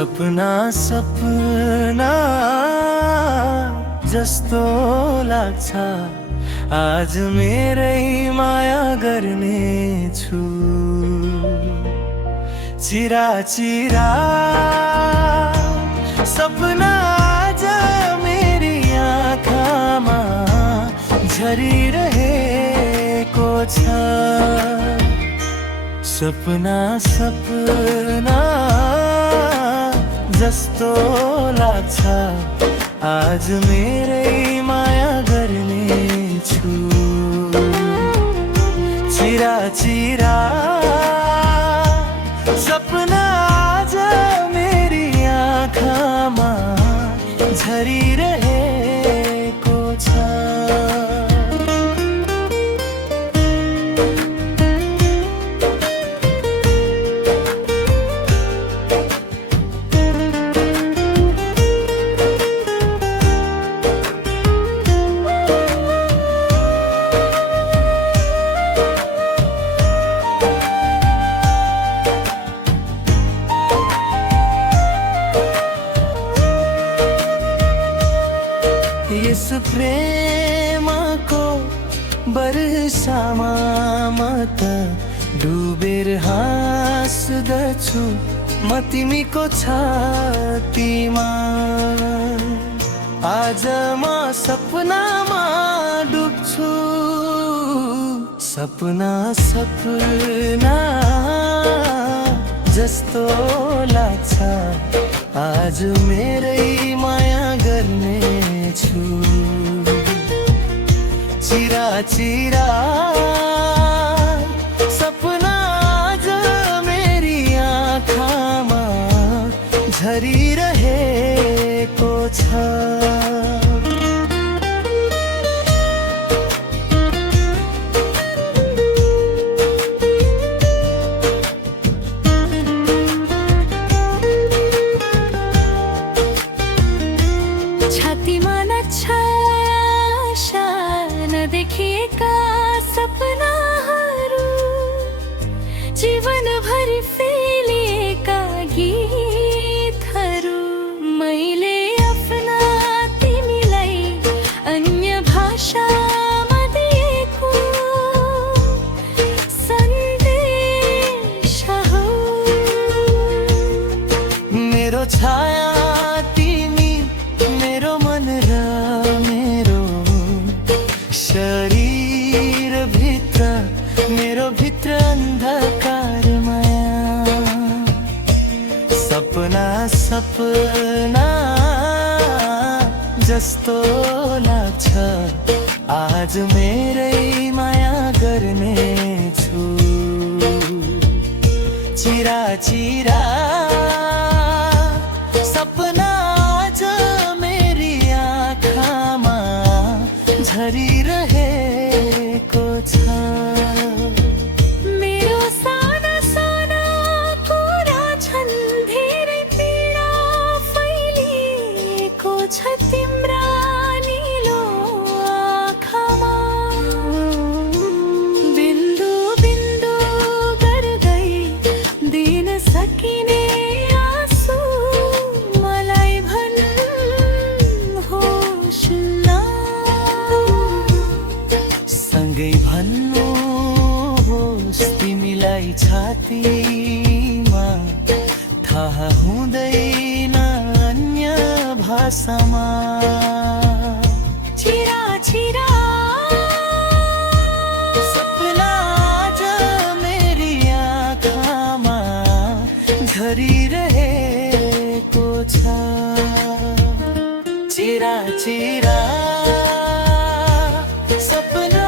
सपना सपना जस्तो लाग्छ आज मेरै माया गर्ने छु। चिरा चिरा सपना आज मेरी आँखामा झरिरहेको छ। सपना सपना जस्तो लाग्छ आज मेरै माया गर्ने छु। चिरा चिरा सपना आज मेरी आँखामा झरिरहेको छ। यस प्रेमको वर्षामा म त डुबेर हाँस्दछु म तिमीको छातीमा। आज म सपनामा डुब्छु, सपना सपना जस्तो लाग्छ आज मेरै माया गर्ने छु। चिरा चिरा सपना आज मेरी आँखामा झरिरहेको छ। छातीमा नछाया नदेखिएका सपनाहरू, जीवनभरि फैलिएका गीतहरू। मैले आफ्ना तिमीलाई अन्य भाषामा दिएको सन्देश हो। मेरो छाया तिमी, मेरो मन र मेरो शरीर भित्र, मेरो भित्र अंधकार माया। सपना सपना जस्तो लाग्छ आज मेरै माया गर्ने छु। चिरा चिरा सपना आज मेरी आँखामा झरिरहेको छ। मेरो साना साना कुरा छन्, धेरै पीडा फैलिएको छ तिम्रा निलो आँखामा। बिन्दु बिन्दु गर्दै दिन सकिने आँसु मलाई भन्नुहोस् न। सँगै भन्नुहोस् तिमीलाई छातीमा थाहा हुँदैन अन्य भाषामा। चिरा चिरा सपना आज मेरी आँखामा झरिरहेको छ। चिरा चिरा सपना